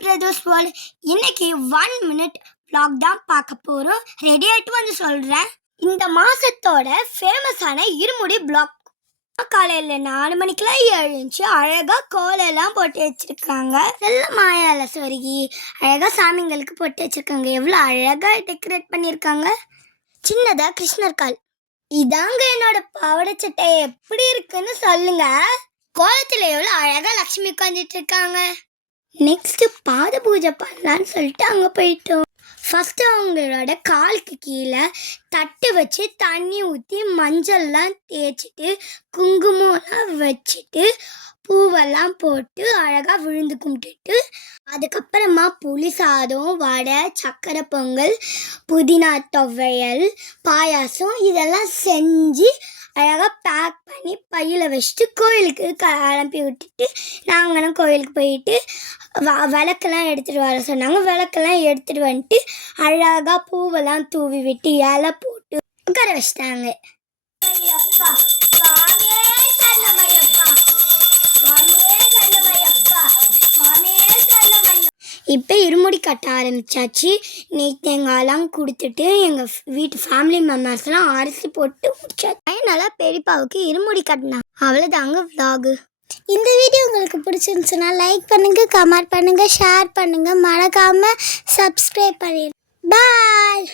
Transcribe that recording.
Brothers world. இன்னைக்கு 1 minute vlog தான் பார்க்க போறோம். ரெடி ஆயிட்டு வந்து சொல்றேன். இந்த மாசத்தோட ஃபேமஸான இருமுடி vlog. காலையில 4 மணிக்கெல்லாம் எழுந்துச்சு அழகா கோலெல்லாம் போட்டு வச்சிருக்காங்க. நல்ல மாயால சொருகி அழகா சாமிங்களுக்கு போட்டு வச்சிருக்காங்க. எவ்வளவு அழகா டெக்கரேட் பண்ணியிருக்காங்க. சின்னதா கிருஷ்ணர் கால். இதாங்க என்னோட பாவாடை சட்டை. எப்படி இருக்குன்னு சொல்லுங்க. கோலத்துல எவ்வளவு அழகா லட்சுமி உட்காந்துட்டு இருக்காங்க. நெக்ஸ்ட் பாத பூஜை பண்ணலான்னு சொல்லிட்டு அங்கே போயிட்டோம். ஃபஸ்ட்டு அவங்களோட காலுக்கு கீழே தட்டு வச்சு தண்ணி ஊற்றி மஞ்சள்லாம் தேய்ச்சிட்டு குங்குமம்லாம் வச்சுட்டு பூவெல்லாம் போட்டு அழகாக விழுந்து கும்பிட்டுட்டு அதுக்கப்புறமா புளி சாதம், வடை, சக்கரை பொங்கல், புதினா துவையல், பாயாசம் இதெல்லாம் செஞ்சு அழகாக பேக் பண்ணி பையில் வச்சுட்டு கோயிலுக்கு கிளப்பி விட்டுட்டு நாங்களும் கோயிலுக்கு போயிட்டு விளக்கெல்லாம் எடுத்துகிட்டு வர சொன்னாங்க. விளக்கெல்லாம் எடுத்துகிட்டு வந்துட்டு அழகாக பூவெல்லாம் தூவி விட்டு இலை போட்டு உட்கார வச்சிட்டாங்க. இப்போ இருமுடி கட்ட ஆரம்பிச்சாச்சு. நெய் தேங்காயெல்லாம் கொடுத்துட்டு எங்கள் வீட்டு ஃபேமிலி மெம்பர்ஸ்லாம் அரிசி போட்டு முடிச்சாச்சு. நல்லா பெரியப்பாவுக்கு இருமுடி கட்டினாங்க. அவ்வளோதாங்க vlog. இந்த வீடியோ உங்களுக்கு பிடிச்சிருந்துச்சுன்னா லைக் பண்ணுங்கள், கமெண்ட் பண்ணுங்கள், ஷேர் பண்ணுங்கள், மறக்காமல் சப்ஸ்கிரைப் பண்ணிடுங்க. பாய்.